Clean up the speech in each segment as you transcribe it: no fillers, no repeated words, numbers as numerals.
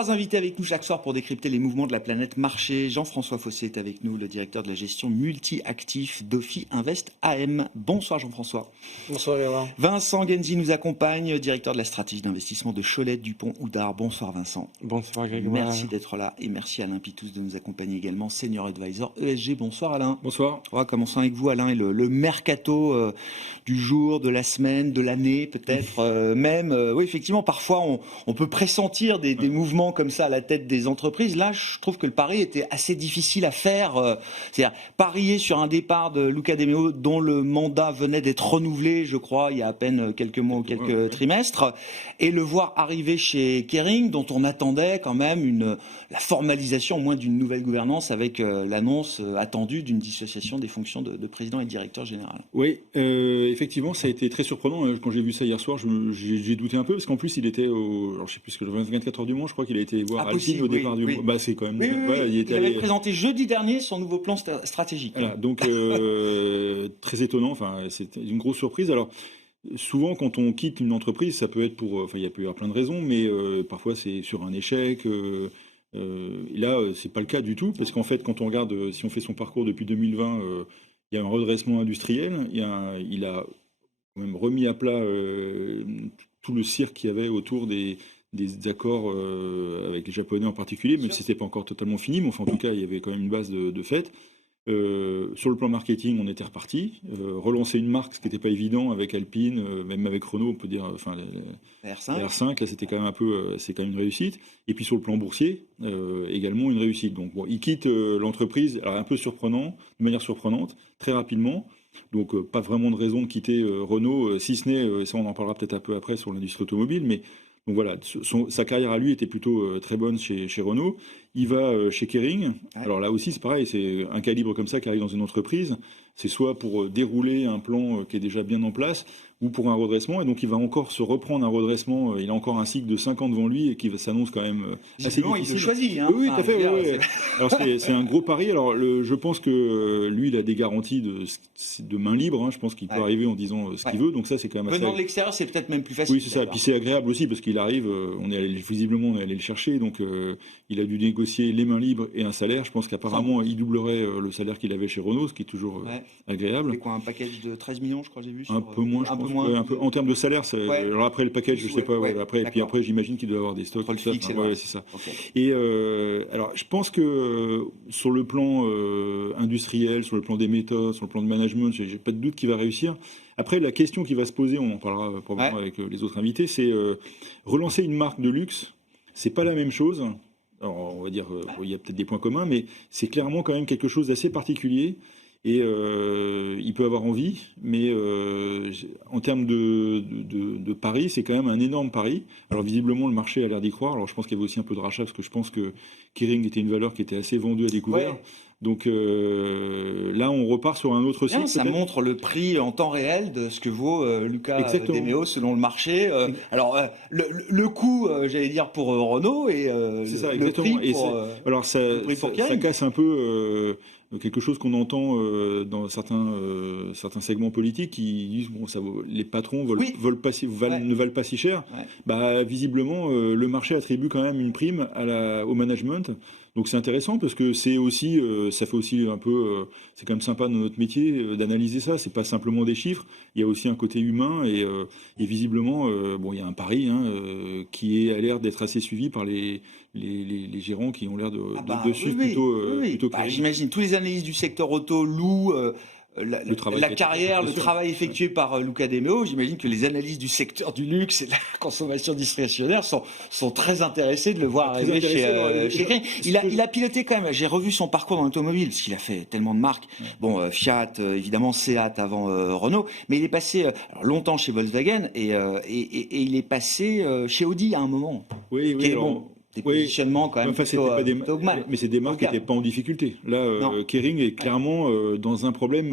3 invités avec nous chaque soir pour décrypter les mouvements de la planète marché. Jean-François Fossé est avec nous, le directeur de la gestion multi-actif d'Ophi Invest AM. Bonsoir Jean-François. Bonsoir Gérard. Vincent Genzi nous accompagne, directeur de la stratégie d'investissement de Cholet Dupont Oudard. Bonsoir Vincent. Bonsoir Grégoire. Merci d'être là et merci Alain Pitous de nous accompagner également, Senior Advisor ESG. Bonsoir Alain. Bonsoir. On va commencer avec vous Alain et le mercato du jour, de la semaine, de l'année peut-être même. Oui effectivement parfois on peut pressentir des mouvements comme ça à la tête des entreprises. Là je trouve que le pari était assez difficile à faire. C'est-à-dire parier sur un départ de Luca De Meo dont le mandat venait d'être renouvelé je crois il y a à peine quelques mois ou quelques trimestres et le voir arriver chez Kering dont on attendait quand même la formalisation au moins d'une nouvelle gouvernance avec l'annonce attendue d'une dissociation des fonctions de président et directeur général. Oui, effectivement, ça a été très surprenant. Quand j'ai vu ça hier soir, j'ai douté un peu, parce qu'en plus, il était alors, je sais plus ce que je 24 heures du Mans, je crois qu'il a été voir Alpine au départ du Mans. Bah, c'est quand même. Il avait présenté jeudi dernier son nouveau plan stratégique. Voilà, donc très étonnant. Enfin, c'était une grosse surprise. Alors. Souvent, quand on quitte une entreprise, ça peut être pour. Enfin, il peut y avoir plein de raisons, mais parfois c'est sur un échec. Là, c'est pas le cas du tout, parce qu'en fait, quand on regarde, si on fait son parcours depuis 2020, il y a un redressement industriel. Il a quand même remis à plat tout le cirque qu'il y avait autour des accords avec les Japonais en particulier, même si c'était pas encore totalement fini, mais enfin, en tout cas, il y avait quand même une base de fait. Sur le plan marketing, on était reparti. Relancer une marque, ce qui n'était pas évident avec Alpine, même avec Renault, on peut dire. Enfin, la R5. La R5, là, c'était quand même c'est quand même une réussite. Et puis sur le plan boursier, également une réussite. Donc, bon, il quitte l'entreprise, alors un peu surprenant, de manière surprenante, très rapidement. Donc, pas vraiment de raison de quitter Renault, si ce n'est, ça on en parlera peut-être un peu après sur l'industrie automobile, mais donc voilà, sa carrière à lui était plutôt très bonne chez Renault. Il va chez Kering. Ouais. Alors là aussi, c'est pareil, c'est un calibre comme ça qui arrive dans une entreprise. C'est soit pour dérouler un plan qui est déjà bien en place, ou pour un redressement. Et donc, il va encore se reprendre un redressement. Il a encore un cycle de 5 ans devant lui et qui s'annonce quand même assez difficile. Il se choisit. Hein. Oui, tout à fait. Oui. Alors, c'est un gros pari. Alors, je pense que lui, il a des garanties de main libre. Hein. Je pense qu'il peut arriver en disant ce qu'il veut. Donc, ça, c'est quand même assez... Venant de l'extérieur, c'est peut-être même plus facile. Oui, c'est ça. Et puis, c'est agréable aussi parce qu'il arrive, visiblement, on est allé le chercher. Donc, il a dû négocier les mains libres et un salaire. Je pense qu'apparemment, il doublerait le salaire qu'il avait chez Renault, ce qui est toujours agréable. C'est quoi, un package de 13 millions, je crois, j'ai vu un peu moins, je pense. Un peu, en termes de salaire, alors après le package, je sais pas. Après, et puis après, j'imagine qu'il doit avoir des stocks. C'est ça. Okay. Et alors, je pense que sur le plan industriel, sur le plan des méthodes, sur le plan de management, j'ai pas de doute qu'il va réussir. Après, la question qui va se poser, on en parlera probablement avec les autres invités, c'est relancer une marque de luxe. C'est pas la même chose. Alors, on va dire, il y a peut-être des points communs, mais c'est clairement quand même quelque chose d'assez particulier. Et il peut avoir envie, mais en termes de pari, c'est quand même un énorme pari. Alors visiblement, le marché a l'air d'y croire. Alors je pense qu'il y avait aussi un peu de rachat, parce que je pense que Kering était une valeur qui était assez vendue à découvert. Ouais. Donc là, on repart sur un autre cycle. Ça montre le prix en temps réel de ce que vaut Luca De Meo selon le marché. Alors le coût, j'allais dire pour Renault et c'est ça, le prix pour, alors ça casse un peu quelque chose qu'on entend dans certains segments politiques qui disent bon, les patrons ne valent pas si cher. Ouais. Bah visiblement, le marché attribue quand même une prime au management. Donc c'est intéressant parce que c'est aussi, ça fait aussi un peu, c'est quand même sympa dans notre métier d'analyser ça. C'est pas simplement des chiffres, il y a aussi un côté humain et visiblement, bon, il y a un pari qui a l'air d'être assez suivi par les gérants qui ont l'air de suivre plutôt. J'imagine tous les analystes du secteur auto louent. Le travail effectué par Luca De Meo, j'imagine que les analystes du secteur du luxe et de la consommation discrétionnaire sont très intéressés de le voir arriver chez Kering. Il a piloté quand même, j'ai revu son parcours dans l'automobile, parce qu'il a fait tellement de marques. Bon, Fiat, évidemment, Seat avant Renault, mais il est passé longtemps chez Volkswagen et il est passé chez Audi à un moment. Oui, des positionnements quand même plutôt mal. Mais c'est des marques qui n'étaient pas en difficulté. Là, Kering est clairement dans un problème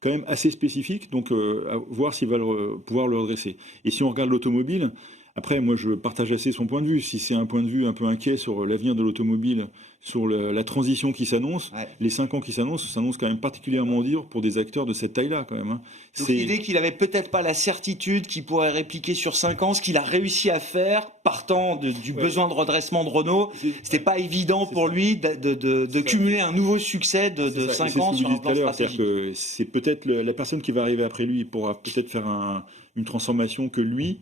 quand même assez spécifique, donc à voir s'il va pouvoir le redresser. Et si on regarde l'automobile, Après, moi, je partage assez son point de vue. Si c'est un point de vue un peu inquiet sur l'avenir de l'automobile, sur la transition qui s'annonce, les 5 ans qui s'annoncent quand même particulièrement dur pour des acteurs de cette taille-là, quand même. Hein. Donc l'idée qu'il avait peut-être pas la certitude qu'il pourrait répliquer sur 5 ans, ce qu'il a réussi à faire, partant du besoin de redressement de Renault, c'était pas évident pour lui de cumuler un nouveau succès de 5 ans sur un plan stratégique. C'est peut-être la personne qui va arriver après lui pourra peut-être faire une transformation que lui,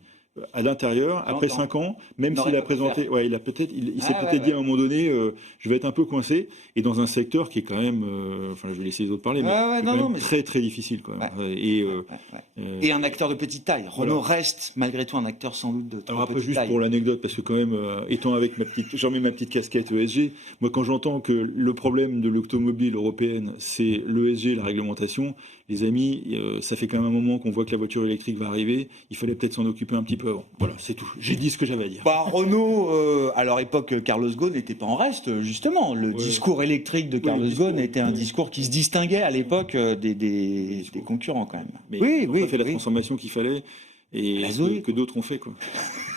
à l'intérieur, après 5 ans, même s'il a présenté, il s'est peut-être dit à un moment donné, je vais être un peu coincé, et dans un secteur qui est quand même, je vais laisser les autres parler, mais très très difficile quand même. Et un acteur de petite taille. Renault reste malgré tout un acteur sans doute de petite taille. Alors après, juste pour l'anecdote, parce que quand même, étant avec j'en mets ma petite casquette ESG, moi quand j'entends que le problème de l'automobile européenne, c'est l'ESG, la réglementation, les amis, ça fait quand même un moment qu'on voit que la voiture électrique va arriver, il fallait peut-être s'en occuper un petit peu avant. Voilà, c'est tout. J'ai dit ce que j'avais à dire. Renault, à leur époque, Carlos Ghosn n'était pas en reste, justement. Le discours électrique de Carlos Ghosn était un discours qui se distinguait à l'époque des concurrents, quand même. Mais on a fait la transformation qu'il fallait et que d'autres ont fait, quoi.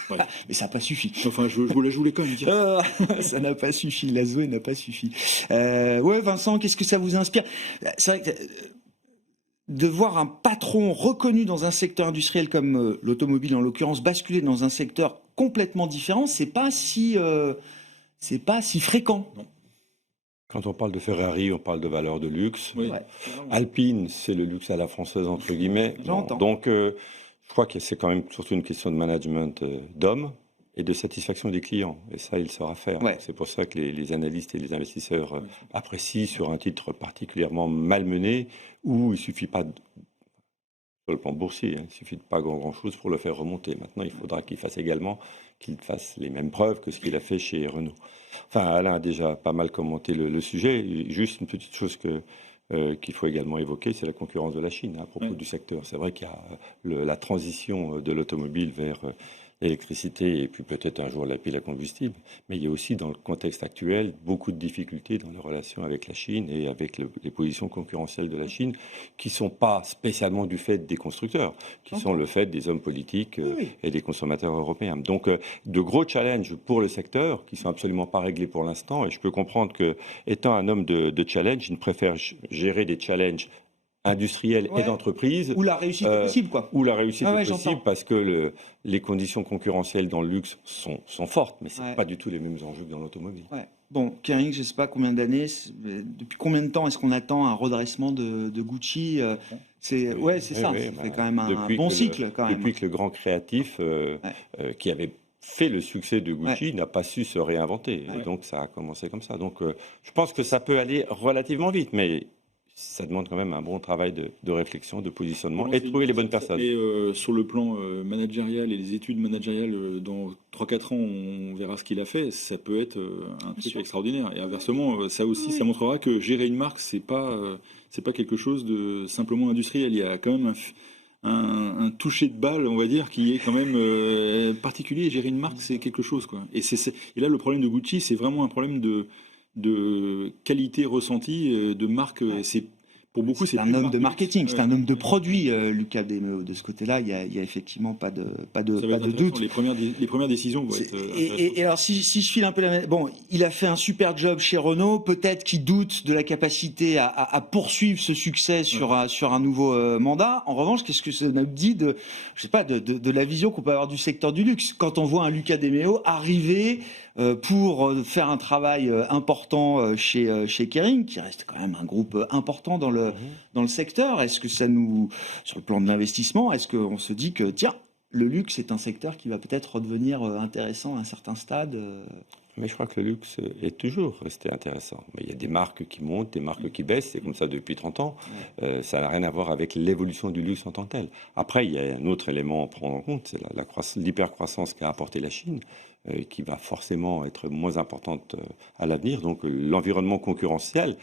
Ouais. Mais ça n'a pas suffi. Enfin, je voulais quand même dire. Ça n'a pas suffi. La Zoé n'a pas suffi. Vincent, qu'est-ce que ça vous inspire? C'est vrai que de voir un patron reconnu dans un secteur industriel comme l'automobile en l'occurrence basculer dans un secteur complètement différent, c'est pas si fréquent. Non. Quand on parle de Ferrari, on parle de valeur de luxe. Oui. Alpine, c'est le luxe à la française entre guillemets. Donc, je crois que c'est quand même surtout une question de management d'hommes et de satisfaction des clients. Et ça, il saura faire. Ouais. C'est pour ça que les analystes et les investisseurs apprécient sur un titre particulièrement malmené où il suffit pas, sur le plan boursier, il suffit de pas grand-chose pour le faire remonter. Maintenant, il faudra qu'il fasse les mêmes preuves que ce qu'il a fait chez Renault. Enfin, Alain a déjà pas mal commenté le sujet. Juste une petite chose qu'il faut également évoquer, c'est la concurrence de la Chine à propos du secteur. C'est vrai qu'il y a la transition de l'automobile vers l'électricité et puis peut-être un jour la pile à combustible. Mais il y a aussi dans le contexte actuel beaucoup de difficultés dans les relations avec la Chine et avec les positions concurrentielles de la Chine qui ne sont pas spécialement du fait des constructeurs, qui sont le fait des hommes politiques et des consommateurs européens. Donc de gros challenges pour le secteur qui ne sont absolument pas réglés pour l'instant. Et je peux comprendre que, étant un homme de challenge, je ne préfère gérer des challenges industriels et d'entreprise. Où la réussite est possible, quoi. Où la réussite est possible parce que les conditions concurrentielles dans le luxe sont fortes, mais ce n'est pas du tout les mêmes enjeux que dans l'automobile. Ouais. Bon, Kering, je ne sais pas combien d'années, depuis combien de temps est-ce qu'on attend un redressement de Gucci c'est ça, ça fait quand même un bon cycle. Depuis que le grand créatif qui avait fait le succès de Gucci n'a pas su se réinventer. Et donc ça a commencé comme ça. Donc je pense que ça peut aller relativement vite, mais ça demande quand même un bon travail de réflexion, de positionnement et de trouver les bonnes personnes. Et sur le plan managérial et les études managériales, dans 3-4 ans, on verra ce qu'il a fait. Ça peut être un truc extraordinaire. Et inversement, ça aussi, ça montrera que gérer une marque, c'est pas quelque chose de simplement industriel. Il y a quand même un toucher de balle, on va dire, qui est quand même particulier. Gérer une marque, c'est quelque chose, quoi. Et là, le problème de Gucci, c'est vraiment un problème de qualité ressentie, de marque. Pour beaucoup, c'est un homme de marketing, c'est un homme de produit, Luca de Meo. De ce côté-là, il y a effectivement pas de doute. Les premières décisions vont être. Et alors, si je file un peu il a fait un super job chez Renault. Peut-être qu'il doute de la capacité à poursuivre ce succès sur un nouveau mandat. En revanche, qu'est-ce que ça nous dit de la vision qu'on peut avoir du secteur du luxe quand on voit un Luca de Meo arriver pour faire un travail important chez Kering, qui reste quand même un groupe important dans le secteur. Est-ce que ça nous, sur le plan de l'investissement, est-ce qu'on se dit que tiens, le luxe est un secteur qui va peut-être redevenir intéressant à un certain stade Mais je crois que le luxe est toujours resté intéressant. Mais il y a des marques qui montent, des marques qui baissent, c'est comme ça depuis 30 ans. Ça n'a rien à voir avec l'évolution du luxe en tant que tel. Après, il y a un autre élément à prendre en compte, c'est l'hypercroissance qu'a apporté la Chine, qui va forcément être moins importante à l'avenir. Donc l'environnement concurrentiel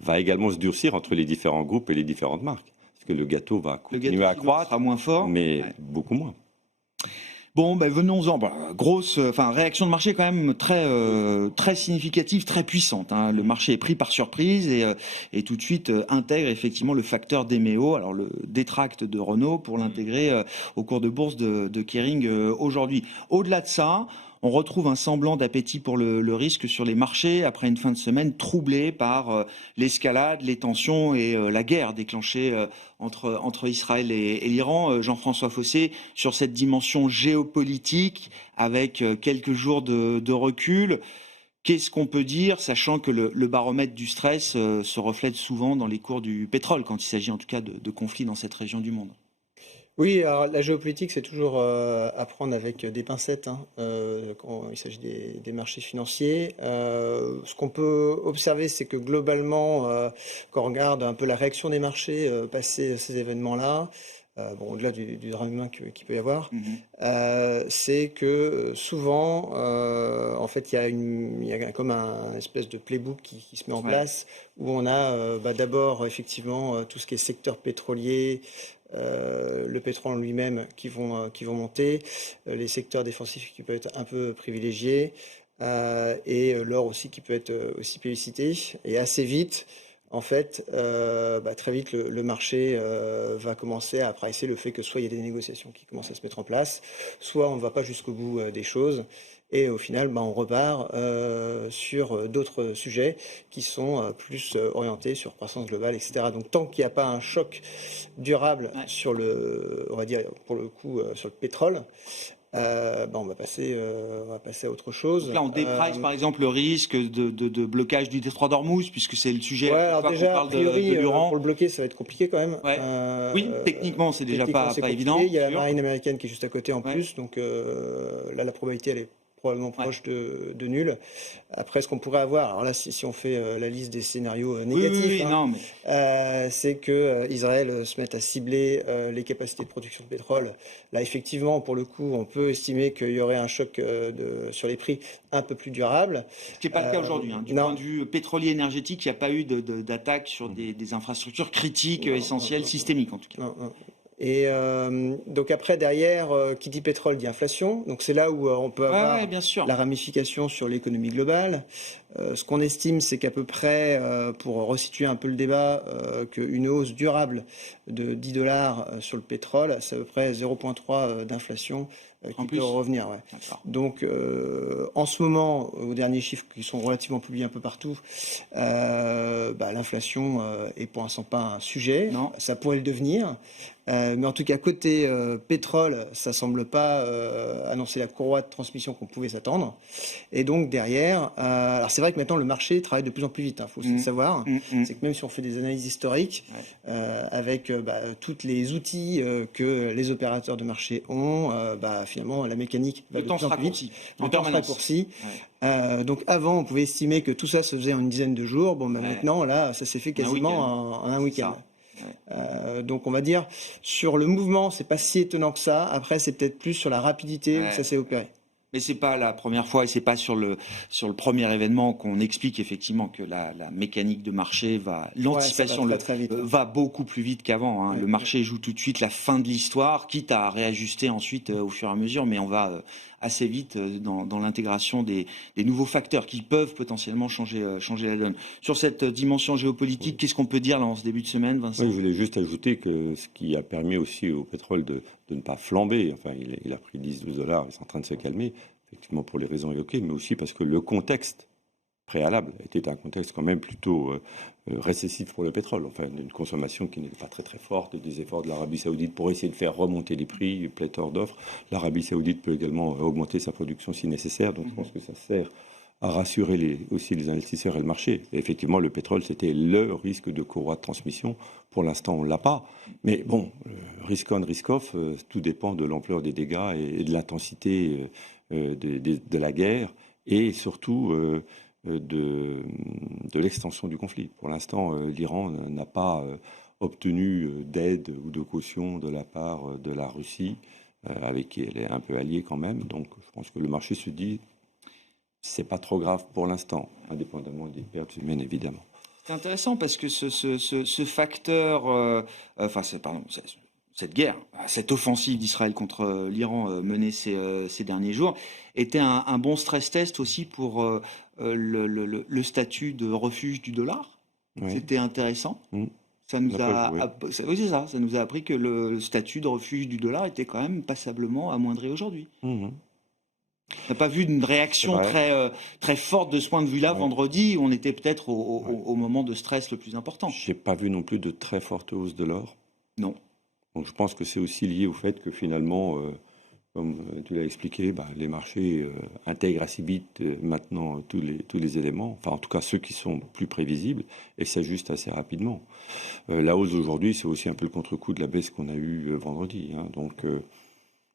va également se durcir entre les différents groupes et les différentes marques. Parce que le gâteau va continuer à croître, moins fort, mais beaucoup moins. Bon, venons-en. Grosse, réaction de marché quand même très significative, très puissante. Hein. Le marché est pris par surprise et tout de suite intègre effectivement le facteur d'Emeo, alors le détracte de Renault, pour l'intégrer au cours de bourse de Kering aujourd'hui. Au-delà de ça, on retrouve un semblant d'appétit pour le risque sur les marchés après une fin de semaine troublée par l'escalade, les tensions et la guerre déclenchée entre Israël et l'Iran. Jean-François Fossé, sur cette dimension géopolitique, avec quelques jours de recul, qu'est-ce qu'on peut dire, sachant que le baromètre du stress se reflète souvent dans les cours du pétrole, quand il s'agit en tout cas de conflits dans cette région du monde? Oui, alors la géopolitique, c'est toujours à prendre avec des pincettes quand il s'agit des marchés financiers. Ce qu'on peut observer, c'est que globalement, quand on regarde un peu la réaction des marchés passé ces événements-là, au-delà du drame humain qu'il peut y avoir, c'est que souvent, en fait, il y a comme un espèce de playbook qui se met en place, où on a d'abord effectivement tout ce qui est secteur pétrolier, le pétrole en lui-même qui vont monter, les secteurs défensifs qui peuvent être un peu privilégiés, et l'or aussi qui peut être aussi plébiscité. Et assez vite, en fait, très vite, le marché va commencer à pricer le fait que soit il y a des négociations qui commencent à se mettre en place, soit on ne va pas jusqu'au bout des choses. Et au final, on repart sur d'autres sujets qui sont plus orientés sur croissance globale, etc. Donc tant qu'il n'y a pas un choc durable sur on va dire pour le coup, sur le pétrole, on va passer à autre chose. Donc là, on déprice par exemple le risque de blocage du détroit d'Ormuz, puisque c'est le sujet. Alors déjà, parle a priori, de pour le bloquer, ça va être compliqué quand même. Oui, techniquement, c'est déjà pas évident. Il y a la marine américaine qui est juste à côté en plus, donc là, la probabilité, elle est probablement proche de nul. Après, ce qu'on pourrait avoir, alors là, si on fait la liste des scénarios négatifs, c'est que Israël se mette à cibler les capacités de production de pétrole. Là, effectivement, pour le coup, on peut estimer qu'il y aurait un choc sur les prix un peu plus durable. Ce qui n'est pas le cas aujourd'hui. Du point de vue pétrolier énergétique, il n'y a pas eu d'attaque sur des infrastructures critiques, essentielles, systémiques en tout cas. Non. Et donc après, derrière, qui dit pétrole dit inflation. Donc c'est là où on peut avoir bien sûr. La ramification sur l'économie globale. Ce qu'on estime, c'est qu'à peu près, pour resituer un peu le débat, qu'une hausse durable de $10 sur le pétrole, c'est à peu près 0,3 d'inflation qui peut revenir. Donc en ce moment, aux derniers chiffres qui sont relativement publiés un peu partout, l'inflation est pour l'instant pas un sujet. Non. Ça pourrait le devenir. Mais en tout cas, côté pétrole, ça semble pas annoncer la courroie de transmission qu'on pouvait s'attendre. Et donc derrière, alors c'est vrai que maintenant le marché travaille de plus en plus vite, faut aussi le savoir. C'est que même si on fait des analyses historiques, avec tous les outils que les opérateurs de marché ont, finalement la mécanique va de plus en plus vite. Le temps se raccourcit. Donc avant, on pouvait estimer que tout ça se faisait en une dizaine de jours. Maintenant, là, ça s'est fait quasiment en un week-end. Donc on va dire sur le mouvement, c'est pas si étonnant que ça. Après, c'est peut-être plus sur la rapidité où ça s'est opéré. Mais c'est pas la première fois et c'est pas sur le premier événement qu'on explique effectivement que la mécanique de marché l'anticipation va beaucoup plus vite qu'avant. Le marché joue tout de suite la fin de l'histoire, quitte à réajuster ensuite au fur et à mesure, mais on va assez vite dans l'intégration des nouveaux facteurs qui peuvent potentiellement changer la donne. Sur cette dimension géopolitique, qu'est-ce qu'on peut dire là en ce début de semaine, Vincent ? Je voulais juste ajouter que ce qui a permis aussi au pétrole de ne pas flamber, enfin il a pris $10-12, il est en train de se calmer, effectivement pour les raisons évoquées, mais aussi parce que le contexte préalable était un contexte quand même plutôt récessif pour le pétrole, enfin une consommation qui n'est pas très très forte, des efforts de l'Arabie Saoudite pour essayer de faire remonter les prix, pléthore d'offres. L'Arabie Saoudite peut également augmenter sa production si nécessaire, donc je pense que ça sert à rassurer aussi les investisseurs et le marché. Et effectivement, le pétrole, c'était le risque de courroie de transmission. Pour l'instant, on ne l'a pas. Mais bon, risk on, risk off, tout dépend de l'ampleur des dégâts et de l'intensité de la guerre et surtout de l'extension du conflit. Pour l'instant, l'Iran n'a pas obtenu d'aide ou de caution de la part de la Russie, avec qui elle est un peu alliée quand même. Donc, je pense que le marché se dit c'est pas trop grave pour l'instant, indépendamment des pertes humaines évidemment. C'est intéressant parce que ce facteur, cette guerre, cette offensive d'Israël contre l'Iran menée ces derniers jours, était un bon stress test aussi pour le statut de refuge du dollar. Oui. C'était intéressant. Ça nous oui, c'est ça. Ça nous a appris que le statut de refuge du dollar était quand même passablement amoindri aujourd'hui. On n'a pas vu une réaction très forte de ce point de vue-là vendredi, où on était peut-être au moment de stress le plus important. Je n'ai pas vu non plus de très forte hausse de l'or. Non. Donc je pense que c'est aussi lié au fait que finalement, comme tu l'as expliqué, les marchés intègrent assez vite maintenant tous les éléments, enfin en tout cas ceux qui sont plus prévisibles, et s'ajustent assez rapidement. La hausse d'aujourd'hui, c'est aussi un peu le contre-coup de la baisse qu'on a eue vendredi. Donc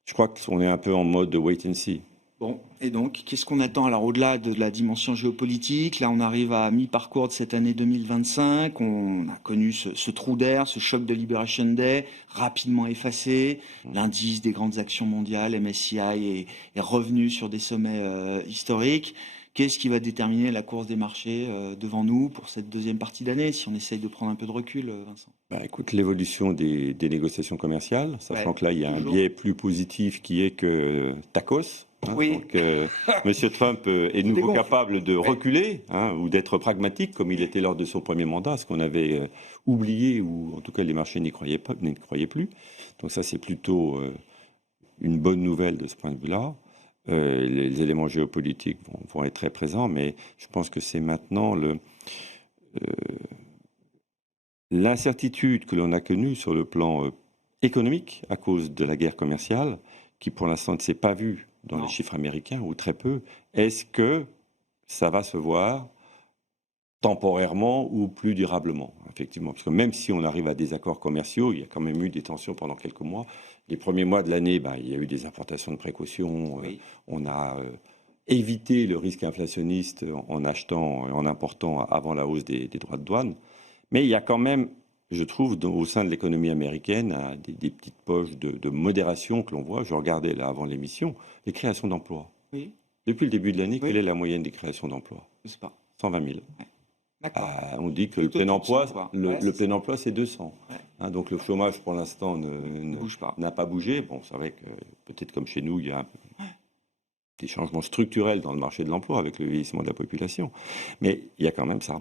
je crois qu'on est un peu en mode wait and see. Bon, et donc, qu'est-ce qu'on attend? Alors, au-delà de la dimension géopolitique, là, on arrive à mi-parcours de cette année 2025. On a connu ce trou d'air, ce choc de Liberation Day, rapidement effacé. L'indice des grandes actions mondiales, MSCI, est revenu sur des sommets historiques. Qu'est-ce qui va déterminer la course des marchés devant nous pour cette deuxième partie d'année, si on essaye de prendre un peu de recul, Vincent? Écoute, l'évolution des négociations commerciales, sachant que là, il y a un biais plus positif qui est que tacos. Oui. Donc, M. Trump est nouveau capable de reculer ou d'être pragmatique, comme il était lors de son premier mandat, ce qu'on avait oublié, ou en tout cas les marchés n'y croyaient plus. Donc ça, c'est plutôt une bonne nouvelle de ce point de vue-là. Les éléments géopolitiques vont être très présents, mais je pense que c'est maintenant l'incertitude que l'on a connue sur le plan économique à cause de la guerre commerciale, qui pour l'instant ne s'est pas vue dans les chiffres américains, ou très peu. Est-ce que ça va se voir temporairement ou plus durablement, effectivement? Parce que même si on arrive à des accords commerciaux, il y a quand même eu des tensions pendant quelques mois. Les premiers mois de l'année, il y a eu des importations de précaution. On a évité le risque inflationniste en achetant et en important avant la hausse des droits de douane. Mais il y a quand même, je trouve, au sein de l'économie américaine, des petites poches de modération que l'on voit. Je regardais là avant l'émission, les créations d'emplois. Oui. Depuis le début de l'année, quelle est la moyenne des créations d'emplois? Je sais pas. 120 000. Ouais. On dit que le plein emploi, plein emploi, c'est 200. Ouais. Donc le chômage, pour l'instant, n'a pas bougé. Bon, c'est vrai que peut-être comme chez nous, il y a des changements structurels dans le marché de l'emploi avec le vieillissement de la population. Mais il y a quand même ça.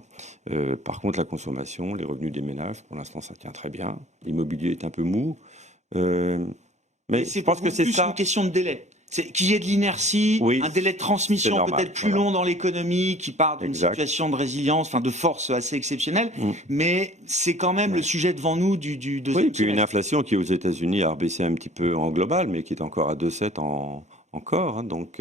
Par contre, la consommation, les revenus des ménages, pour l'instant, ça tient très bien. L'immobilier est un peu mou. Mais je pense que c'est ça. Une question de délai. Qu'il y ait de l'inertie, un délai de transmission peut-être plus long dans l'économie, qui part d'une situation de résilience, de force assez exceptionnelle, mais c'est quand même le sujet devant nous du deuxième puis une inflation qui aux États-Unis a baissé un petit peu en global, mais qui est encore à 2,7 encore. Donc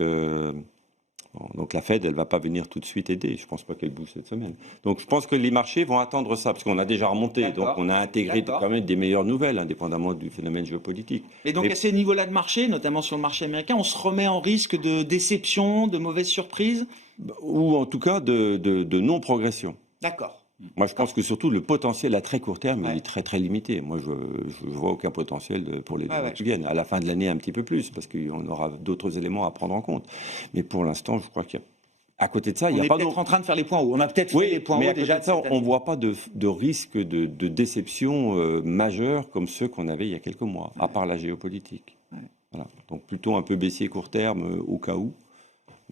la Fed, elle ne va pas venir tout de suite aider. Je ne pense pas qu'elle bouge cette semaine. Donc je pense que les marchés vont attendre ça, parce qu'on a déjà remonté. Donc on a intégré quand même des meilleures nouvelles, indépendamment du phénomène géopolitique. Et donc à ces niveaux-là de marché, notamment sur le marché américain, on se remet en risque de déception, de mauvaises surprises? Ou en tout cas de non-progression. D'accord. Moi, je pense que surtout le potentiel à très court terme, il est très très limité. Moi, je ne vois aucun potentiel pour les mois qui viennent. À la fin de l'année, un petit peu plus, parce qu'on aura d'autres éléments à prendre en compte. Mais pour l'instant, je crois qu'à côté de ça, il n'y a pas d'autre. On est peut-être en train de faire les points hauts. On a peut-être fait les points hauts déjà. De ça, on ne voit pas de risque de déception majeure comme ceux qu'on avait il y a quelques mois, à part la géopolitique. Voilà. Donc plutôt un peu baissier court terme au cas où,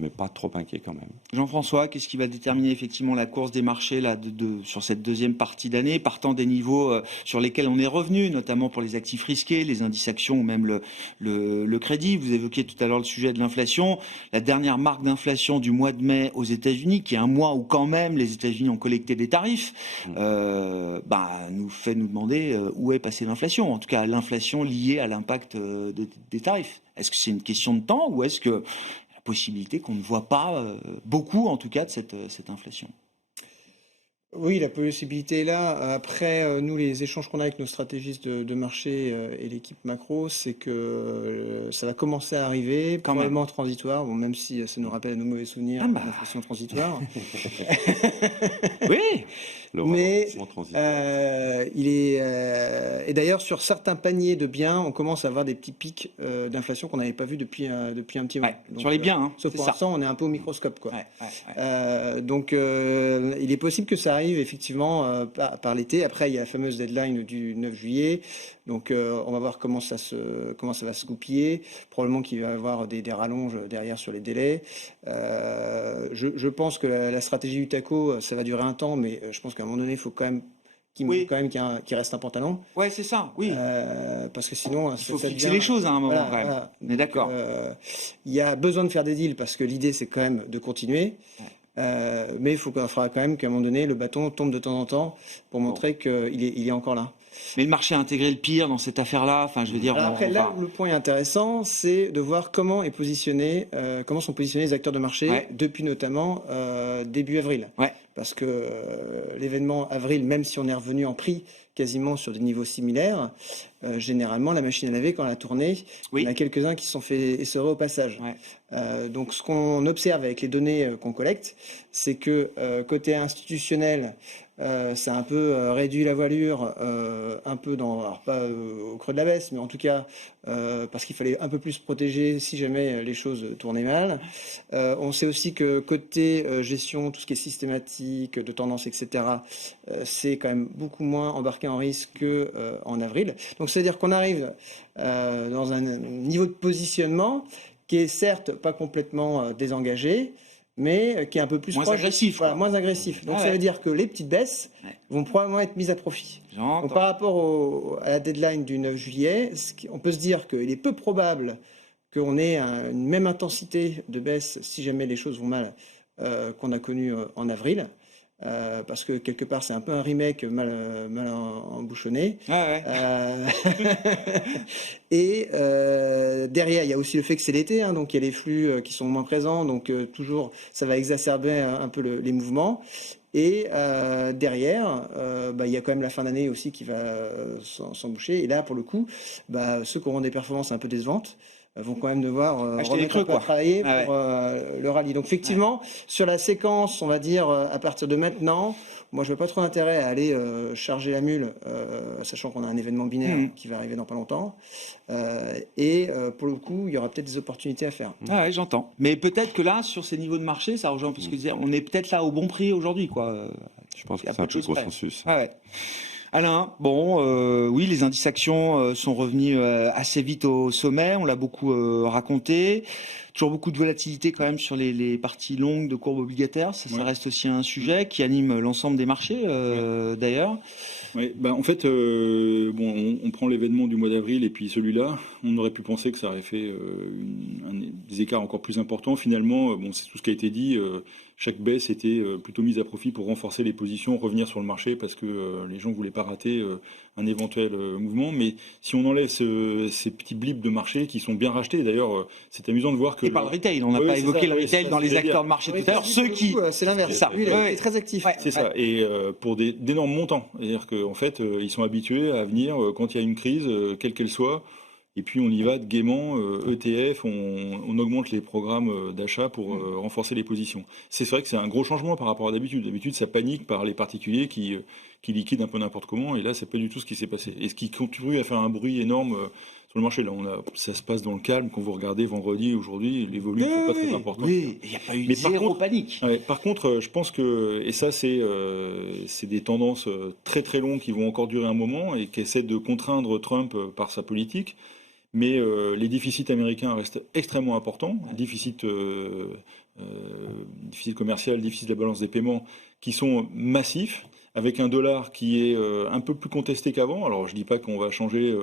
mais pas trop inquiet quand même. Jean-François, qu'est-ce qui va déterminer effectivement la course des marchés là, sur cette deuxième partie d'année, partant des niveaux sur lesquels on est revenu, notamment pour les actifs risqués, les indices actions ou même le crédit? Vous évoquiez tout à l'heure le sujet de l'inflation. La dernière marque d'inflation du mois de mai aux États-Unis, qui est un mois où quand même les États-Unis ont collecté des tarifs, nous fait nous demander où est passée l'inflation, en tout cas l'inflation liée à l'impact des tarifs. Est-ce que c'est une question de temps ou est-ce que possibilité qu'on ne voit pas beaucoup, en tout cas, de cette inflation? Oui, la possibilité est là. Après, nous, les échanges qu'on a avec nos stratégistes de marché et l'équipe macro, c'est que ça va commencer à arriver, probablement transitoire, même si ça nous rappelle à nos mauvais souvenirs, l'inflation transitoire. Oui. Mais il est et d'ailleurs sur certains paniers de biens, on commence à avoir des petits pics d'inflation qu'on n'avait pas vu depuis un petit moment. Donc, sur les biens, sauf pour l'instant, on est un peu au microscope, quoi. Donc il est possible que ça arrive effectivement par l'été. Après, il y a la fameuse deadline du 9 juillet. Donc, on va voir comment ça va se goupiller. Probablement qu'il va y avoir des rallonges derrière sur les délais. Je pense que la stratégie du TACO, ça va durer un temps, mais je pense qu'à un moment donné, il faut quand même qu'il reste un pantalon. Ouais, c'est ça, oui. Parce que sinon, il faut fixer les choses à un moment quand même. Voilà. On est d'accord. Il y a besoin de faire des deals parce que l'idée, c'est quand même de continuer. Mais il faudra quand même qu'à un moment donné, le bâton tombe de temps en temps pour montrer qu'il est encore là. Mais le marché a intégré le pire dans cette affaire-là. Enfin, je veux dire. Alors après, là où le point est intéressant, c'est de voir comment sont positionnés les acteurs de marché depuis notamment début avril. Parce que l'événement avril, même si on est revenu en prix quasiment sur des niveaux similaires, généralement la machine à laver, quand elle a tourné, il y en a quelques-uns qui se sont fait essorer au passage. Donc ce qu'on observe avec les données qu'on collecte, c'est que côté institutionnel, c'est un peu réduit la voilure, un peu alors pas au creux de la baisse, mais en tout cas parce qu'il fallait un peu plus protéger si jamais les choses tournaient mal. On sait aussi que côté gestion, tout ce qui est systématique, de tendance, etc., c'est quand même beaucoup moins embarqué en risque qu'en avril. Donc c'est-à-dire qu'on arrive dans un niveau de positionnement qui est certes pas complètement désengagé, mais qui est un peu plus moins agressif. Voilà, moins agressif. Donc ça veut dire que les petites baisses vont probablement être mises à profit. Donc, par rapport à la deadline du 9 juillet, on peut se dire qu'il est peu probable qu'on ait une même intensité de baisse si jamais les choses vont mal qu'on a connu en avril. Parce que quelque part c'est un peu un remake mal embouchonné. Et derrière il y a aussi le fait que c'est l'été, donc il y a les flux qui sont moins présents, donc toujours ça va exacerber un peu les mouvements. Et derrière, il y a quand même la fin d'année aussi qui va s'emboucher. Et là pour le coup, ceux qui auront des performances un peu décevantes vont quand même devoir remettre un peu à travailler pour le rallye. Donc effectivement, sur la séquence, on va dire à partir de maintenant, moi je vois pas trop d'intérêt à aller charger la mule, sachant qu'on a un événement binaire qui va arriver dans pas longtemps. Et pour le coup, il y aura peut-être des opportunités à faire. J'entends. Mais peut-être que là, sur ces niveaux de marché, ça rejoint parce que on est peut-être là au bon prix aujourd'hui, quoi. Je pense que c'est un peu le consensus. Alain, oui, les indices actions sont revenus assez vite au sommet, on l'a beaucoup raconté. Toujours beaucoup de volatilité quand même sur les parties longues de courbes obligataires, ça reste aussi un sujet qui anime l'ensemble des marchés d'ailleurs. Oui, en fait, on prend l'événement du mois d'avril et puis celui-là, on aurait pu penser que ça aurait fait des écarts encore plus importants. Finalement, c'est tout ce qui a été dit. Chaque baisse était plutôt mise à profit pour renforcer les positions, revenir sur le marché parce que les gens ne voulaient pas rater un éventuel mouvement. Mais si on enlève ces petits blips de marché qui sont bien rachetés, d'ailleurs, c'est amusant de voir que... Et par le retail, on n'a pas évoqué le retail dans les acteurs de marché tout à l'heure. Ceux qui... C'est l'inverse. Lui, il est très actif. C'est ça. Et pour d'énormes montants. C'est-à-dire qu'en fait, ils sont habitués à venir quand il y a une crise, quelle qu'elle soit. Et puis on y va de gaiement, ETF, on augmente les programmes d'achat pour renforcer les positions. C'est vrai que c'est un gros changement par rapport à d'habitude. D'habitude, ça panique par les particuliers qui liquident un peu n'importe comment. Et là, c'est pas du tout ce qui s'est passé. Et ce qui continue à faire un bruit énorme sur le marché. Là, ça se passe dans le calme. Quand vous regardez vendredi, aujourd'hui, les volumes ne sont pas très importants. Oui, il n'y a pas eu zéro panique. Par contre, je pense que, et ça, c'est des tendances très très longues qui vont encore durer un moment et qui essaient de contraindre Trump par sa politique. Mais les déficits américains restent extrêmement importants, déficit commercial, déficit de la balance des paiements qui sont massifs, avec un dollar qui est un peu plus contesté qu'avant. Alors je ne dis pas qu'on va changer,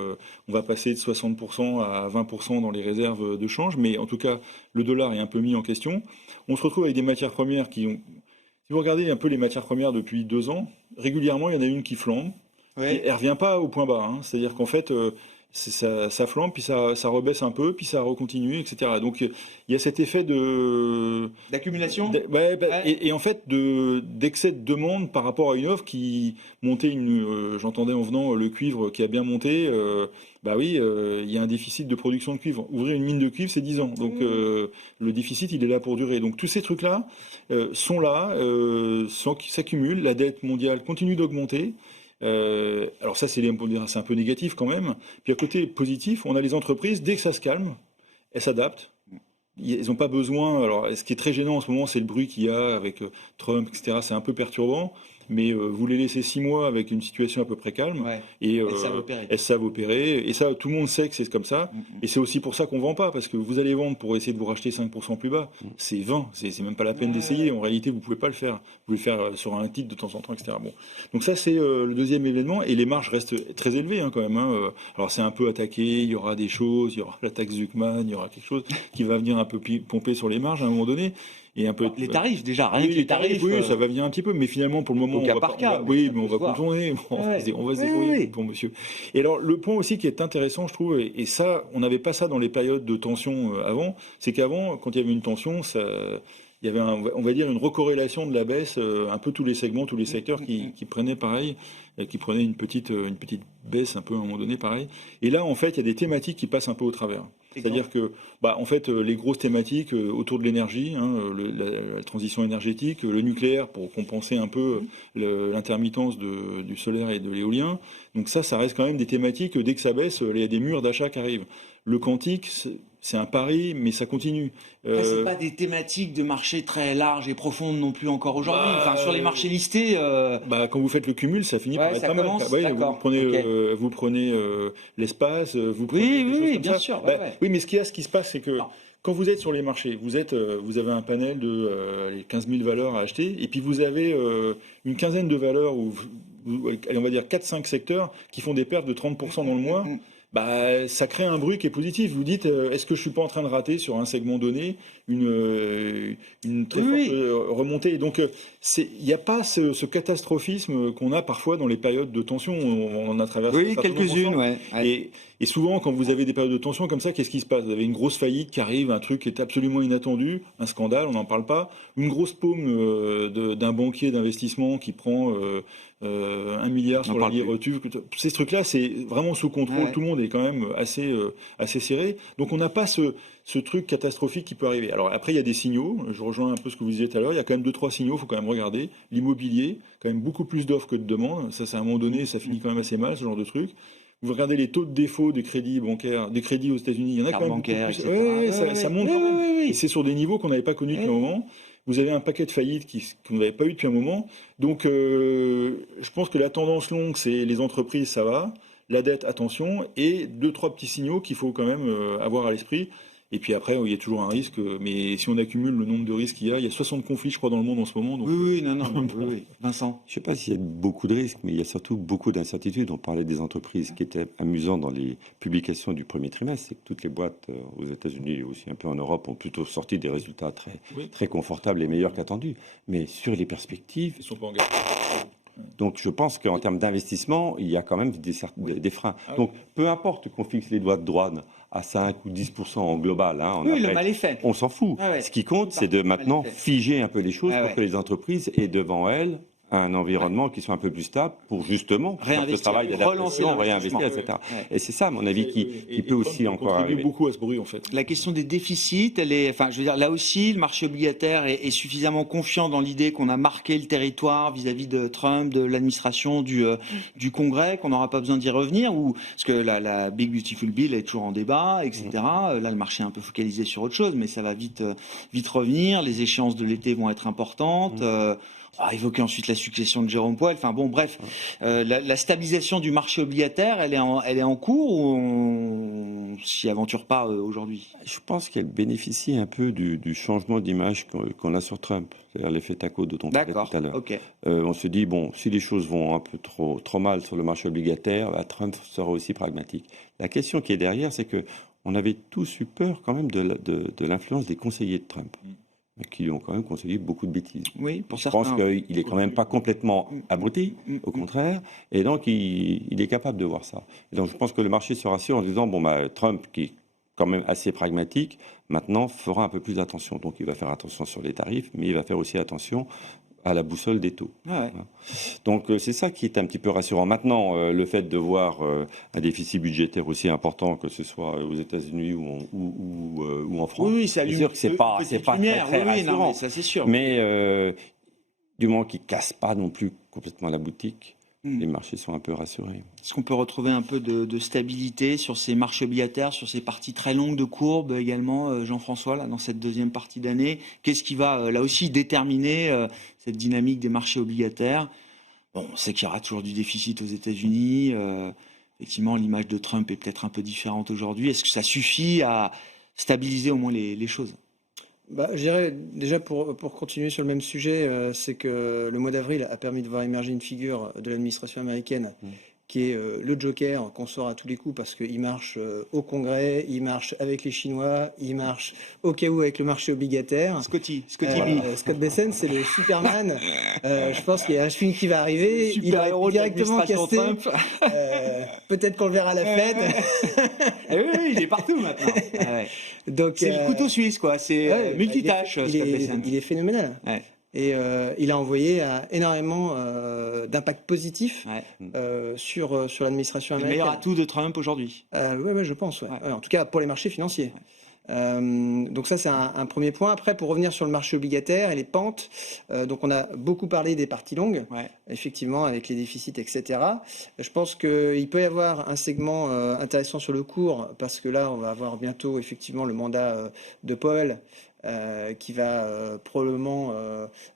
on va passer de 60% à 20% dans les réserves de change, mais en tout cas le dollar est un peu mis en question. On se retrouve avec des matières premières qui ont... Si vous regardez un peu les matières premières depuis 2 ans, régulièrement il y en a une qui flambe, et elle ne revient pas au point bas. C'est-à-dire qu'en fait... ça flambe, puis ça rebaisse un peu, puis ça recontinue, etc. Donc il y a cet effet d'accumulation, et en fait d'excès de demande par rapport à une offre qui montait. J'entendais en venant le cuivre qui a bien monté. Il y a un déficit de production de cuivre. Ouvrir une mine de cuivre, c'est 10 ans. Donc le déficit, il est là pour durer. Donc tous ces trucs-là sont là, s'accumulent. La dette mondiale continue d'augmenter. Alors ça, c'est un peu négatif quand même. Puis à côté positif, on a les entreprises, dès que ça se calme, elles s'adaptent. Ils n'ont pas besoin... Alors ce qui est très gênant en ce moment, c'est le bruit qu'il y a avec Trump, etc. C'est un peu perturbant. mais vous les laissez 6 mois avec une situation à peu près calme, et elles savent opérer. Et ça, tout le monde sait que c'est comme ça. Et c'est aussi pour ça qu'on vend pas, parce que vous allez vendre pour essayer de vous racheter 5% plus bas. C'est vain, c'est même pas la peine d'essayer. En réalité, vous pouvez pas le faire. Vous pouvez le faire sur un titre de temps en temps, etc. Bon. Donc ça, c'est le deuxième événement. Et les marges restent très élevées quand même. Alors c'est un peu attaqué, il y aura des choses, il y aura la taxe Zuckman, il y aura quelque chose qui va venir un peu pomper sur les marges à un moment donné. Et un peu les tarifs déjà, rien que les tarifs. Oui, ça va venir un petit peu, mais finalement pour le moment, on va contourner, on va se débrouiller, bon monsieur. Et alors le point aussi qui est intéressant, je trouve, et ça, on n'avait pas ça dans les périodes de tension avant, c'est qu'avant, quand il y avait une tension, il y avait on va dire une recorrélation de la baisse, un peu tous les segments, tous les secteurs qui prenaient pareil, qui prenaient une petite baisse un peu à un moment donné pareil. Et là, en fait, il y a des thématiques qui passent un peu au travers. C'est-à-dire que, en fait, les grosses thématiques autour de l'énergie, la transition énergétique, le nucléaire pour compenser un peu l'intermittence du solaire et de l'éolien. Donc ça reste quand même des thématiques. Dès que ça baisse, il y a des murs d'achat qui arrivent. Le quantique, c'est un pari, mais ça continue. C'est pas des thématiques de marché très larges et profondes non plus encore aujourd'hui. Sur les marchés listés. Quand vous faites le cumul, ça finit par être pas mal. Vous prenez l'espace, vous prenez des choses comme bien ça. sûr. Oui, mais ce qui se passe, c'est que quand vous êtes sur les marchés, vous avez un panel de 15 000 valeurs à acheter, et puis vous avez une quinzaine de valeurs, on va dire 4-5 secteurs qui font des pertes de 30% dans le mois. Ça crée un bruit qui est positif. Vous dites, est-ce que je suis pas en train de rater sur un segment donné une très forte remontée? Et donc, il n'y a pas ce catastrophisme qu'on a parfois dans les périodes de tension. On en a traversé. Oui, quelques-unes, Et souvent, quand vous avez des périodes de tension comme ça, qu'est-ce qui se passe? Vous avez une grosse faillite qui arrive, un truc qui est absolument inattendu, un scandale, on n'en parle pas, une grosse paume d'un banquier d'investissement qui prend 1 milliard sur la livre. Ces trucs-là, c'est vraiment sous contrôle. Tout le monde est quand même assez serré. Donc on n'a pas ce truc catastrophique qui peut arriver. Alors après, il y a des signaux. Je rejoins un peu ce que vous disiez tout à l'heure. Il y a quand même 2-3 signaux. Il faut quand même regarder. L'immobilier, quand même beaucoup plus d'offres que de demandes. Ça, c'est à un moment donné, ça finit quand même assez mal, ce genre de truc. Vous regardez les taux de défaut des crédits bancaires, des crédits aux États-Unis, il y en a quand même bancaire, beaucoup plus. Ça monte quand même. Et c'est sur des niveaux qu'on n'avait pas connus depuis un moment. Vous avez un paquet de faillites qu'on n'avait pas eu depuis un moment. Donc, je pense que la tendance longue, c'est les entreprises, ça va. La dette, attention. Et 2-3 petits signaux qu'il faut quand même avoir à l'esprit. Et puis après, il y a toujours un risque, mais si on accumule le nombre de risques qu'il y a 60 conflits, je crois, dans le monde en ce moment. Donc... Oui, Vincent. Je ne sais pas s'il y a beaucoup de risques, mais il y a surtout beaucoup d'incertitudes. On parlait des entreprises. Ce qui était amusant dans les publications du premier trimestre, c'est que toutes les boîtes aux États-Unis et aussi un peu en Europe ont plutôt sorti des résultats très confortables et meilleurs qu'attendus. Mais sur les perspectives... Ils ne sont pas engagés. Donc je pense qu'en termes d'investissement, il y a quand même des freins. Donc peu importe qu'on fixe les droits de douane à 5 ou 10% en global. Le mal est fait. On s'en fout. Ce qui compte, c'est de maintenant figer un peu les choses pour que les entreprises aient devant elles un environnement qui soit un peu plus stable pour justement réinvestir, ce travail d'adaptation, réinvestir, etc. Et c'est ça, à mon avis, qui peut aussi encore arriver. Beaucoup à ce bruit, en fait. La question des déficits, là aussi, le marché obligataire est suffisamment confiant dans l'idée qu'on a marqué le territoire vis-à-vis de Trump, de l'administration, du Congrès, qu'on n'aura pas besoin d'y revenir, parce que la Big Beautiful Bill est toujours en débat, etc. Là, le marché est un peu focalisé sur autre chose, mais ça va vite revenir. Les échéances de l'été vont être importantes. On va évoquer ensuite la succession de Jérôme Powell. La stabilisation du marché obligataire, elle est en cours ou on s'y aventure pas aujourd'hui? Je pense qu'elle bénéficie un peu du changement d'image qu'on a sur Trump, c'est-à-dire l'effet taco dont on parlait tout à l'heure. Okay. On se dit, si les choses vont un peu trop mal sur le marché obligataire, Trump sera aussi pragmatique. La question qui est derrière, c'est que on avait tous eu peur quand même de l'influence des conseillers de Trump. Qui ont quand même conseillé beaucoup de bêtises. Oui, pour certains. Je pense qu'il est quand même pas complètement abruti, au contraire, et donc il est capable de voir ça. Et donc je pense que le marché se rassure en disant, Trump, qui est quand même assez pragmatique, maintenant fera un peu plus attention. Donc il va faire attention sur les tarifs, mais il va faire aussi attention à la boussole des taux. Donc c'est ça qui est un petit peu rassurant. Maintenant, le fait de voir un déficit budgétaire aussi important, que ce soit aux États-Unis ou en France, c'est sûr que c'est pas très rassurant. Mais ça c'est sûr. Mais du moment qu'il casse pas non plus complètement la boutique, les marchés sont un peu rassurés. Est-ce qu'on peut retrouver un peu de stabilité sur ces marchés obligataires, sur ces parties très longues de courbe également, Jean-François, là, dans cette deuxième partie d'année? Qu'est-ce qui va, là aussi, déterminer cette dynamique des marchés obligataires? on sait qu'il y aura toujours du déficit aux États-Unis. Effectivement, l'image de Trump est peut-être un peu différente aujourd'hui. Est-ce que ça suffit à stabiliser au moins les choses? Je dirais déjà pour continuer sur le même sujet, c'est que le mois d'avril a permis de voir émerger une figure de l'administration américaine qui est le Joker qu'on sort à tous les coups parce qu'il marche au Congrès, il marche avec les Chinois, il marche au cas où avec le marché obligataire. Scott Bessent, c'est le Superman. Je pense qu'il y a un film qui va arriver. Il va être directement cassé. Peut-être qu'on le verra à la Fed. Oui, il est partout maintenant. Donc, c'est le couteau suisse, quoi. C'est multitâche. Il est phénoménal. Ouais. Et il a envoyé énormément d'impact positif sur l'administration américaine. Le meilleur atout de Trump aujourd'hui. Oui, je pense. Ouais. En tout cas, pour les marchés financiers. Donc ça, c'est un premier point. Après, pour revenir sur le marché obligataire et les pentes, donc on a beaucoup parlé des parties longues, effectivement, avec les déficits, etc. Je pense qu'il peut y avoir un segment intéressant sur le court, parce que là, on va avoir bientôt, effectivement, le mandat de Powell, qui va probablement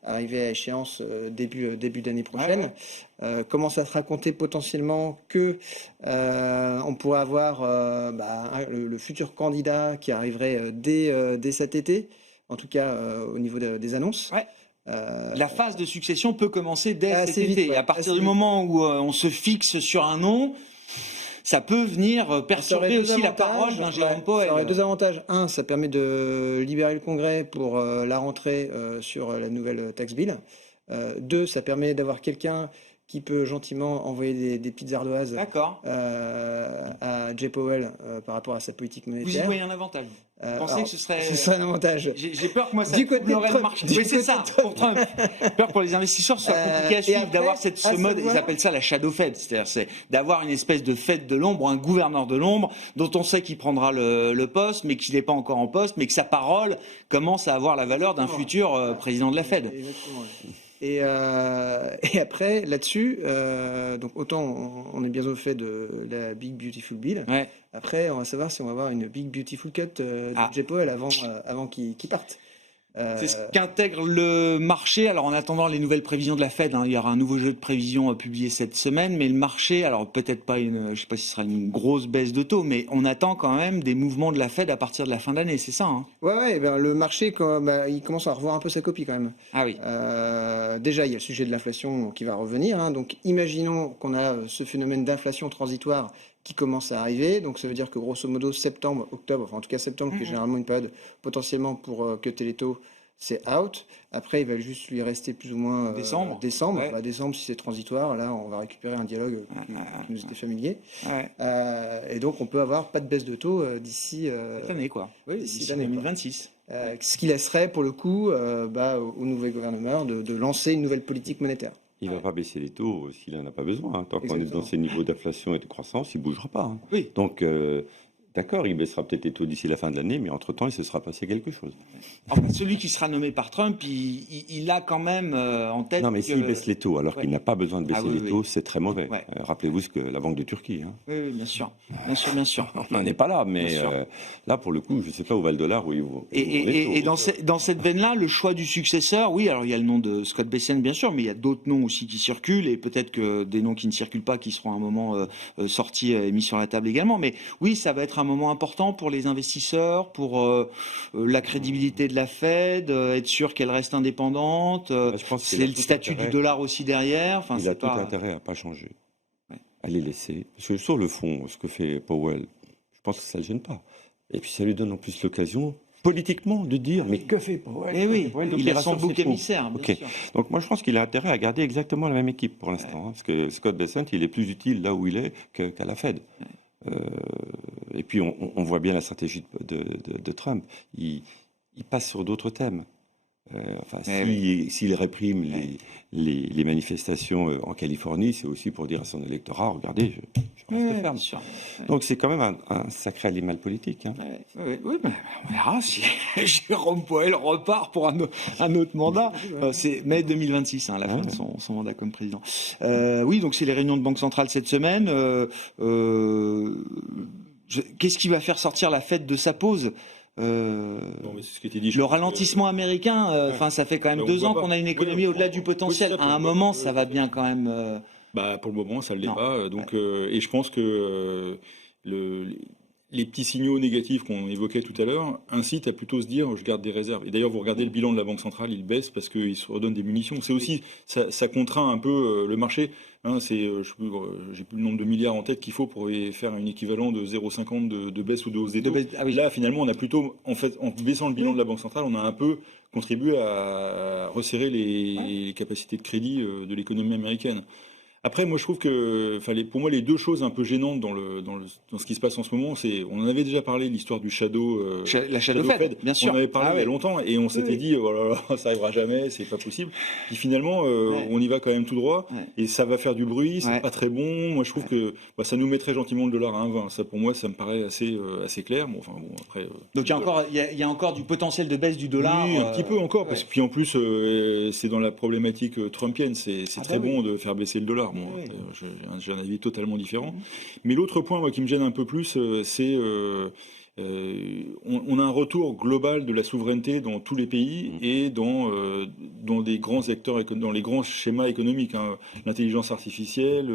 arriver à échéance début d'année prochaine. Commence à se raconter potentiellement que on pourrait avoir le futur candidat qui arriverait dès cet été, en tout cas au niveau des annonces. La phase de succession peut commencer dès cet été. Et à partir du moment où on se fixe sur un nom, ça peut venir perturber aussi la parole d'un Jérôme Powell. Ça aurait deux avantages. Un, ça permet de libérer le Congrès pour la rentrée sur la nouvelle tax bill. Deux, ça permet d'avoir quelqu'un qui peut gentiment envoyer des petites ardoises à Jay Powell par rapport à sa politique monétaire. Vous y voyez un avantage? Vous pensez que ce serait un avantage? J'ai peur que moi ça troublerait le marché. Oui, c'est ça, pour Trump. Peur pour les investisseurs, ce soit compliqué à suivre, d'avoir ce mode, ils appellent ça la shadow Fed, c'est-à-dire c'est d'avoir une espèce de Fed de l'ombre, un gouverneur de l'ombre, dont on sait qu'il prendra le poste, mais qu'il n'est pas encore en poste, mais que sa parole commence à avoir la valeur d'un futur président de la Fed. Exactement. Et après, là-dessus, donc autant on est bien au fait de la Big Beautiful Bill. Après, on va savoir si on va avoir une Big Beautiful Cut de Jay Powell avant qu'il parte. C'est ce qu'intègre le marché. Alors en attendant les nouvelles prévisions de la Fed, il y aura un nouveau jeu de prévisions publié cette semaine, mais le marché, alors peut-être pas je sais pas si ce sera une grosse baisse de taux, mais on attend quand même des mouvements de la Fed à partir de la fin d'année, c'est ça le marché, il commence à revoir un peu sa copie quand même. Ah oui. Déjà, il y a le sujet de l'inflation qui va revenir. Donc imaginons qu'on a ce phénomène d'inflation transitoire qui commence à arriver, donc ça veut dire que grosso modo septembre, octobre, enfin en tout cas septembre, qui est généralement une période potentiellement pour cutter les taux, c'est out. Après, il va juste lui rester plus ou moins décembre. Décembre, si c'est transitoire, là on va récupérer un dialogue qui nous était familier. Et donc on peut avoir pas de baisse de taux d'ici cette année, quoi. Oui, d'ici 2026. Ce qui laisserait pour le coup au nouveau gouvernement de lancer une nouvelle politique monétaire. Il ne va pas baisser les taux s'il n'en a pas besoin. Tant qu'on est dans ces niveaux d'inflation et de croissance, il ne bougera pas. Oui. Donc, d'accord, il baissera peut-être les taux d'ici la fin de l'année, mais entre-temps, il se sera passé quelque chose. En fait, celui qui sera nommé par Trump, il a quand même en tête... Non, mais s'il baisse les taux, alors qu'il n'a pas besoin de baisser les taux, c'est très mauvais. Rappelez-vous ce que la Banque de Turquie. Oui, bien sûr. On n'en est pas là, mais là, pour le coup, je ne sais pas où va le dollar. Et dans cette veine-là, le choix du successeur, oui, alors il y a le nom de Scott Bessent, bien sûr, mais il y a d'autres noms aussi qui circulent, et peut-être que des noms qui ne circulent pas, qui seront à un moment sortis et mis sur la table également. Mais oui, ça va être un moment important pour les investisseurs, pour la crédibilité de la Fed, être sûr qu'elle reste indépendante. C'est le statut du dollar aussi derrière. Il a tout intérêt à ne pas changer, à les laisser. Parce que sur le fond, ce que fait Powell, je pense que ça ne le gêne pas. Et puis ça lui donne en plus l'occasion, politiquement, de dire mais que fait Powell? Il a son bouc émissaire. Bien sûr. Donc moi je pense qu'il a intérêt à garder exactement la même équipe pour l'instant. Parce que Scott Bessent, il est plus utile là où il est qu'à la Fed. Et puis on voit bien la stratégie de Trump. Il passe sur d'autres thèmes. S'il réprime les manifestations en Californie, c'est aussi pour dire à son électorat, regardez, je reste ferme. Donc c'est quand même un sacré animal politique. Oui, mais on verra si Jérôme Powell repart pour un autre mandat. C'est mai 2026, la fin de son mandat comme président. Oui, donc c'est les réunions de Banque centrale cette semaine. Qu'est-ce qui va faire sortir la Fed de sa pause? Non, mais c'est ce qui était dit, le ralentissement américain, ça fait quand même 2 ans qu'on a une économie au-delà du potentiel. À un moment, ça va bien quand même. Pour le moment, ça ne l'est pas. Donc, et je pense que les petits signaux négatifs qu'on évoquait tout à l'heure incitent à plutôt se dire je garde des réserves. Et d'ailleurs, vous regardez le bilan de la Banque centrale, il baisse parce qu'il se redonne des munitions. C'est aussi, ça contraint un peu le marché. J'ai plus le nombre de milliards en tête qu'il faut pour faire un équivalent de 0,50 de baisse ou de hausse des taux. Là, finalement, on a plutôt, en baissant le bilan de la Banque centrale, on a un peu contribué à resserrer les capacités de crédit de l'économie américaine. Après, moi, je trouve que, pour moi, les 2 choses un peu gênantes dans ce qui se passe en ce moment, on en avait déjà parlé, l'histoire du shadow, la shadow Fed, bien sûr. On en avait parlé il y a longtemps et on s'était dit, oh là là, ça arrivera jamais, c'est pas possible. Puis finalement, on y va quand même tout droit et ça va faire du bruit, c'est pas très bon. Moi, je trouve que ça nous mettrait gentiment le dollar à 1,20. Ça, pour moi, ça me paraît assez clair. Après. Donc il y a encore du potentiel de baisse du dollar. Oui, un petit peu encore, parce que puis en plus, c'est dans la problématique trumpienne, c'est très bon de faire baisser le dollar. J'ai un avis totalement différent. Mais l'autre point, moi, qui me gêne un peu plus, c'est on a un retour global de la souveraineté dans tous les pays et dans des grands secteurs, dans les grands schémas économiques. L'intelligence artificielle,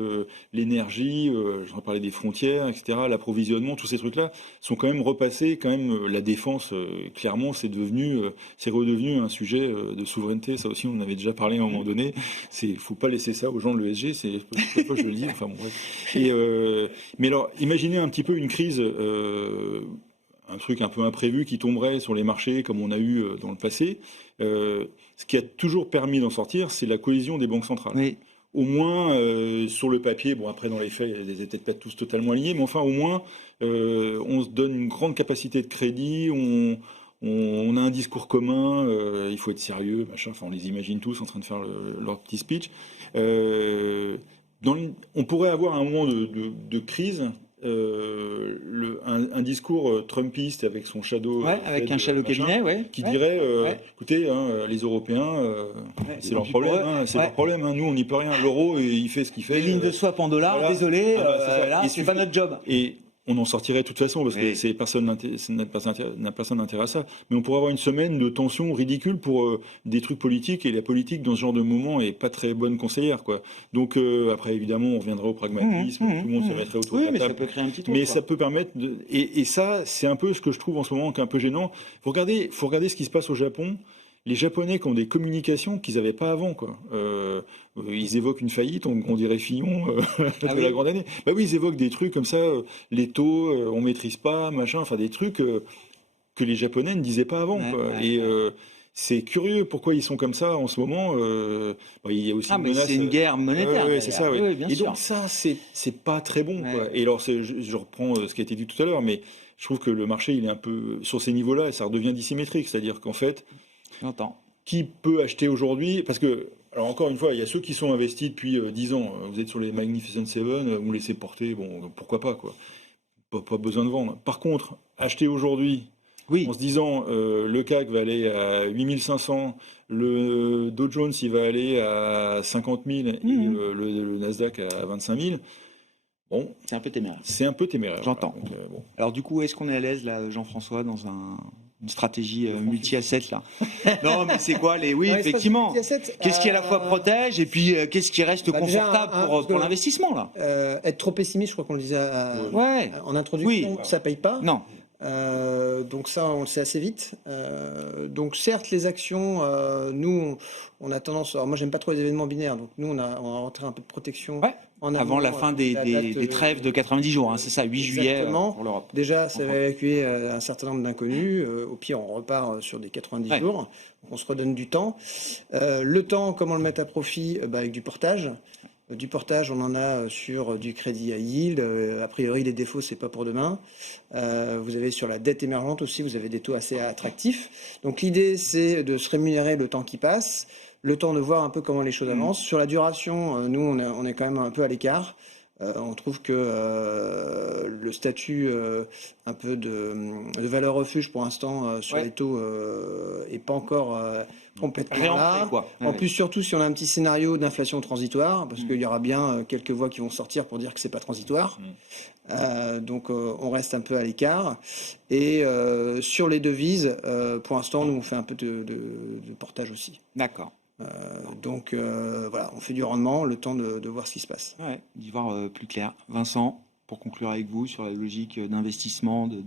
l'énergie, j'en parlais des frontières, etc., l'approvisionnement, tous ces trucs-là sont quand même repassés. Quand même, la défense, clairement, c'est redevenu un sujet de souveraineté. Ça aussi, on en avait déjà parlé à un moment donné. Faut pas laisser ça aux gens de l'ESG. C'est pas je le dis. Enfin bon, bref. Mais alors, imaginez un petit peu une crise. Un truc un peu imprévu qui tomberait sur les marchés comme on a eu dans le passé. Ce qui a toujours permis d'en sortir, c'est la cohésion des banques centrales. Oui. Au moins, sur le papier, après dans les faits, ils n'étaient peut-être pas tous totalement alignés, mais enfin au moins, on se donne une grande capacité de crédit, on a un discours commun, il faut être sérieux, machin, on les imagine tous en train de faire leur petit speech. On pourrait avoir un moment de crise, un discours trumpiste avec son shadow, avec un shadow cabinet, qui dirait écoutez, les Européens, c'est leur problème, leur problème, nous on n'y peut rien. L'euro, il fait ce qu'il fait. Les lignes de swap en dollars, voilà. Désolé, c'est pas notre job. Et on en sortirait de toute façon parce que personne n'a intérêt à ça. Mais on pourrait avoir une semaine de tension ridicule pour des trucs politiques, et la politique dans ce genre de moment est pas très bonne conseillère, quoi. Donc après évidemment on reviendra au pragmatisme, tout le monde se mettrait autour de la table. Mais ça peut créer un petit truc. Mais ça peut permettre et ça c'est un peu ce que je trouve en ce moment qui est un peu gênant. Faut regarder ce qui se passe au Japon. Les Japonais qui ont des communications qu'ils n'avaient pas avant, quoi. Ils évoquent une faillite, on dirait Fillon de la grande année. Bah oui, ils évoquent des trucs comme ça, les taux, on maîtrise pas, machin, des trucs que les Japonais ne disaient pas avant, quoi. C'est curieux pourquoi ils sont comme ça en ce moment. Il y a aussi une menace. C'est une guerre monétaire. C'est ça. Et donc ça, c'est pas très bon, quoi. Et alors, je reprends ce qui a été dit tout à l'heure, mais je trouve que le marché, il est un peu sur ces niveaux-là, ça redevient dissymétrique, c'est-à-dire qu'en fait. J'entends. Qui peut acheter aujourd'hui? Parce que, alors encore une fois, il y a ceux qui sont investis depuis 10 ans. Vous êtes sur les Magnificent Seven, vous laissez porter, pourquoi pas, quoi. Pas besoin de vendre. Par contre, acheter aujourd'hui, en se disant, le CAC va aller à 8500, le Dow Jones, il va aller à 50 000, et le Nasdaq à 25 000. Bon, c'est un peu téméraire. J'entends. Voilà. Alors du coup, est-ce qu'on est à l'aise, là, Jean-François, dans une stratégie multi-asset là? Non, mais c'est quoi effectivement. Qu'est-ce qui à la fois protège et puis qu'est-ce qui reste confortable pour l'investissement là? Être trop pessimiste, je crois qu'on le disait en introduction, ça paye pas. Non. Donc ça, on le sait assez vite. Donc certes, les actions, nous, on a tendance. Alors moi, j'aime pas trop les événements binaires, donc nous, on a rentré un peu de protection. Avant la fin des trêves de 90 jours, c'est ça, 8 juillet pour l'Europe. Déjà, ça va évacuer un certain nombre d'inconnus. Au pire, on repart sur des 90 jours. Donc on se redonne du temps. Le temps, comment le mettre à profit? Avec du portage. Du portage, on en a sur du crédit à yield. A priori, les défauts, c'est pas pour demain. Vous avez sur la dette émergente aussi, vous avez des taux assez attractifs. Donc l'idée, c'est de se rémunérer le temps qui passe, le temps de voir un peu comment les choses avancent. Sur la duration, nous, on est quand même un peu à l'écart. On trouve que le statut un peu de valeur refuge pour l'instant sur les taux est pas encore complètement là. En plus, surtout si on a un petit scénario d'inflation transitoire, parce qu'il y aura bien quelques voix qui vont sortir pour dire que c'est pas transitoire. Donc on reste un peu à l'écart. Et sur les devises, pour l'instant, nous on fait un peu de portage aussi. D'accord. Donc voilà, on fait du rendement, le temps de voir ce qui se passe. Ouais, d'y voir plus clair. Vincent, pour conclure avec vous sur la logique d'investissement, de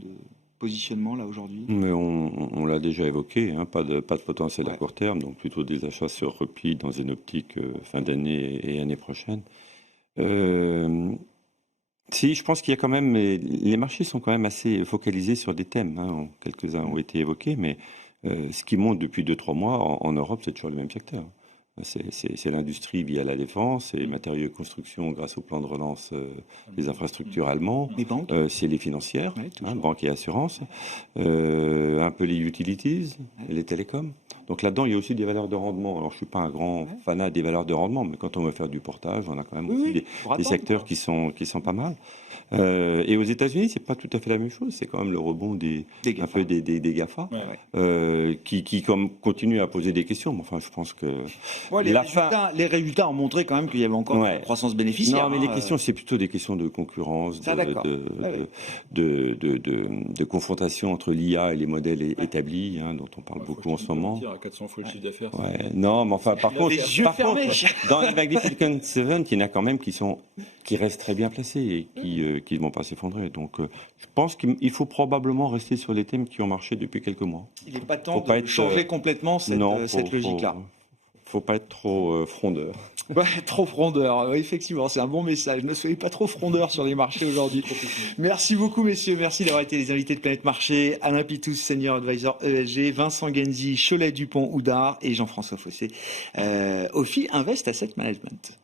positionnement là aujourd'hui. Mais on l'a déjà évoqué, hein, pas de potentiel à court terme, donc plutôt des achats sur repli dans une optique fin d'année et année prochaine. Si, je pense qu'il y a quand même, les marchés sont quand même assez focalisés sur des thèmes, hein, quelques-uns ont été évoqués, mais ce qui monte depuis 2-3 mois en Europe, c'est toujours le même secteur. C'est l'industrie via la défense, c'est les matériaux de construction grâce au plan de relance des infrastructures allemands, c'est les financières, banques et assurances, un peu les utilities, les télécoms. Donc là-dedans, il y a aussi des valeurs de rendement. Alors je ne suis pas un grand fanat des valeurs de rendement, mais quand on veut faire du portage, on a quand même aussi des secteurs qui sont pas mal. Et aux États-Unis, c'est pas tout à fait la même chose. C'est quand même le rebond des GAFA, qui continuent à poser des questions. Mais enfin, je pense que les résultats ont montré quand même qu'il y avait encore une croissance bénéficiaire. Non, mais les questions, c'est plutôt des questions de concurrence, de confrontation entre l'IA et les modèles établis, hein, dont on parle beaucoup en ce moment. À 400 fois le chiffre d'affaires. Non, mais enfin, par contre, dans les Magnificent Seven, il y en a quand même qui restent très bien placés et qui ne vont pas s'effondrer. Donc, je pense qu'il faut probablement rester sur les thèmes qui ont marché depuis quelques mois. Il n'est pas temps de changer complètement cette logique-là. Faut pas être trop frondeur. Ouais, trop frondeur. Effectivement, c'est un bon message. Ne soyez pas trop frondeur sur les marchés aujourd'hui. Merci beaucoup, messieurs. Merci d'avoir été les invités de Planète Marché. Alain Pitous, Senior Advisor ESG, Vincent Genzi, Cholet Dupont Oudard et Jean-François Fossé, Ophi Invest Asset Management.